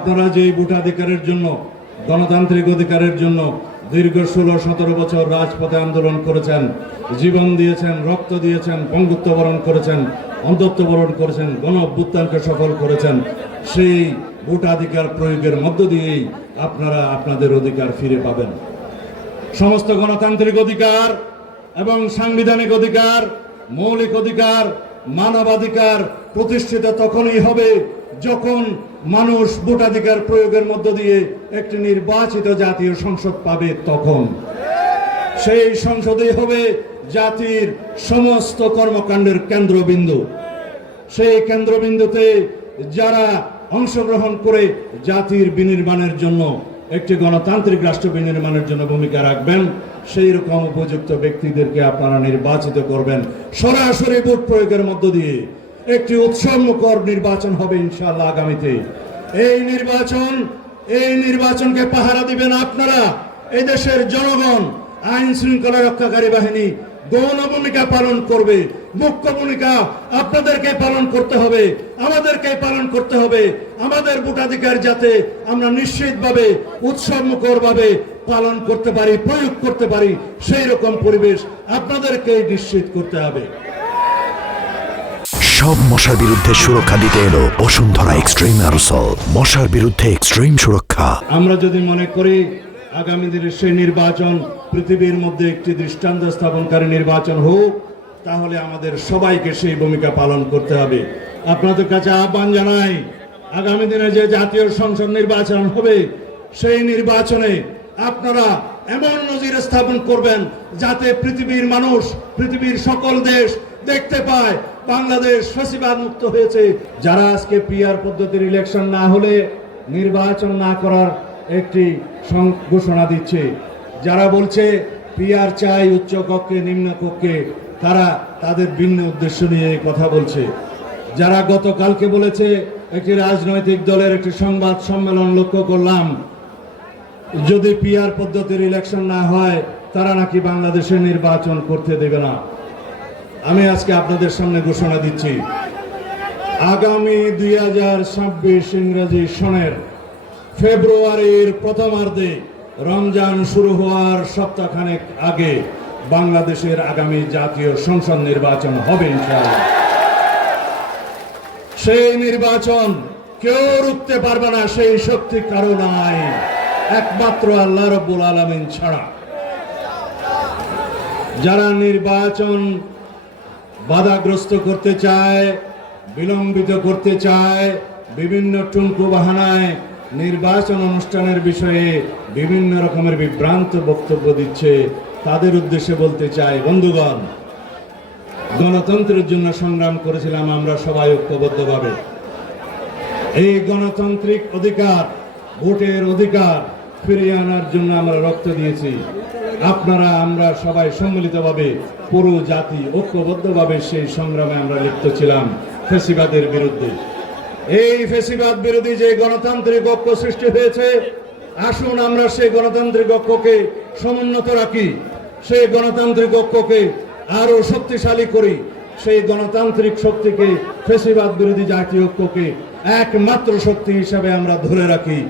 আপনারা যে ভোটাধিকারের জন্য, গণতান্ত্রিক অধিকারের জন্য দীর্ঘ 16-17 বছর রাজপথে আন্দোলন করেছেন, জীবন দিয়েছেন, রক্ত দিয়েছেন, পঙ্গুত্ব বরণ করেছেন, অন্ধত্ব বরণ করেছেন, গণ অভ্যুত্থানকে সফল করেছেন, সেই ভোটাধিকার প্রয়োগের মধ্য দিয়েই আপনারা আপনাদের অধিকার ফিরে পাবেন। সমস্ত গণতান্ত্রিক অধিকার এবং সাংবিধানিক অধিকার, মৌলিক অধিকার, মানবাধিকার প্রতিষ্ঠিত তখনই হবে যখন মানুষ ভোটাধিকার প্রয়োগের মধ্য দিয়ে একটি নির্বাচিত জাতীয় সংসদ পাবে। তখন সেই সংসদই হবে জাতির সমস্ত কর্মকাণ্ডের কেন্দ্রবিন্দু। সেই কেন্দ্রবিন্দুতে যারা অংশগ্রহণ করে জাতির বিনির্মাণের জন্য, একটি গণতান্ত্রিক রাষ্ট্র বিনির্মাণের জন্য ভূমিকা রাখবেন, সেই রকম উপযুক্ত ব্যক্তিদেরকে আপনারা নির্বাচিত করবেন। সরাসরি ভোট প্রয়োগের মধ্য দিয়ে একটি উৎসবমুখর নির্বাচন হবে ইনশাআল্লাহ আগামীতে। এই নির্বাচনকে পাহারা দিবেন আপনারা, এই দেশের জনগণ। আইন শৃঙ্খলা রক্ষাকারী বাহিনী গৌণ ভূমিকা পালন করবে। মুখ্য ভূমিকা আপনাদেরকে পালন করতে হবে, আমাদেরকে পালন করতে হবে। আমাদের ভোটাধিকার যাতে আমরা নিশ্চিতভাবে উৎসবমুখরভাবে পালন করতে পারি, প্রয়োগ করতে পারি, সেই রকম পরিবেশ আপনাদেরকে নিশ্চিত করতে হবে। সব মশার বিরুদ্ধে সুরক্ষা দিতে এলো বসুন্ধরা এক্সট্রিম অ্যারোসল, মশার বিরুদ্ধে এক্সট্রিম সুরক্ষা। আমরা যদি মনে করি আগামী দিনের সেই নির্বাচন পৃথিবীর মধ্যে একটি দৃষ্টান্ত স্থাপনকারী নির্বাচন হোক, তাহলে আমাদের সবাইকে সেই ভূমিকা পালন করতে হবে। আপনাদের কাছে আহ্বান জানাই, আগামী দিনে যে জাতীয় সংসদ নির্বাচন হবে, সেই নির্বাচনে আপনারা এমন নজির স্থাপন করবেন যাতে পৃথিবীর মানুষ, পৃথিবীর সকল দেশ দেখতে পায় বাংলাদেশ ফ্যাসিবাদ মুক্ত হয়েছে। যারা আজকে পিআর পদ্ধতির ইলেকশন না হলে নির্বাচন না করার একটি ঘোষণা দিচ্ছে, যারা বলছে পিআর চাই উচ্চ কক্ষে নিম্ন কক্ষে, তারা তাদের ভিন্ন উদ্দেশ্য নিয়ে কথা বলছে। যারা গতকালকে বলেছে, একটি রাজনৈতিক দলের একটি সংবাদ সম্মেলন লক্ষ্য করলাম, যদি পিআর পদ্ধতির ইলেকশন না হয় তারা নাকি বাংলাদেশে নির্বাচন করতে দেবে না। আমি আজকে আপনাদের সামনে ঘোষণা দিচ্ছি, আগামী 2026 ইংরেজি সনের ফেব্রুয়ারির প্রথমার্ধে, রমজান শুরু হওয়ার সপ্তাহখানেক আগে বাংলাদেশের আগামী জাতীয় সংসদ নির্বাচন হবে ইনশাআল্লাহ। সেই নির্বাচন কেউ রুখতে পারবে না, সেই শক্তি কারো নাই, একমাত্র আল্লাহ রাব্বুল আলামিন ছাড়া। যারা নির্বাচন বাধাগ্রস্ত করতে চায়, বিলম্বিত করতে চায়, বিভিন্ন টুনকু বাহানায় নির্বাচন অনুষ্ঠানের বিষয়ে বিভিন্ন রকমের বিভ্রান্ত বক্তব্য দিচ্ছে, তাদের উদ্দেশ্যে বলতে চাই, বন্ধুগণ, গণতন্ত্রের জন্য সংগ্রাম করেছিলাম আমরা সবাই ঐক্যবদ্ধভাবে। এই গণতান্ত্রিক অধিকার, ভোটের অধিকার ফিরিয়ে আনার জন্য আমরা রক্ত দিয়েছি। আপনারা, আমরা সবাই সম্মিলিতভাবে, পুরো জাতি ঐক্যবদ্ধভাবে সেই সংগ্রামে আমরা লিপ্ত ছিলাম ফ্যাসিবাদের বিরুদ্ধে। এই ফ্যাসিবাদ বিরোধী যে গণতান্ত্রিক ঐক্য সৃষ্টি হয়েছে, আসুন আমরা সেই গণতান্ত্রিক ঐক্যকে সমুন্নত রাখি, সেই গণতান্ত্রিক ঐক্যকে আরো শক্তিশালী করি, সেই গণতান্ত্রিক শক্তিকে, ফ্যাসিবাদ বিরোধী জাতীয় ঐক্যকে একমাত্র শক্তি হিসাবে আমরা ধরে রাখি।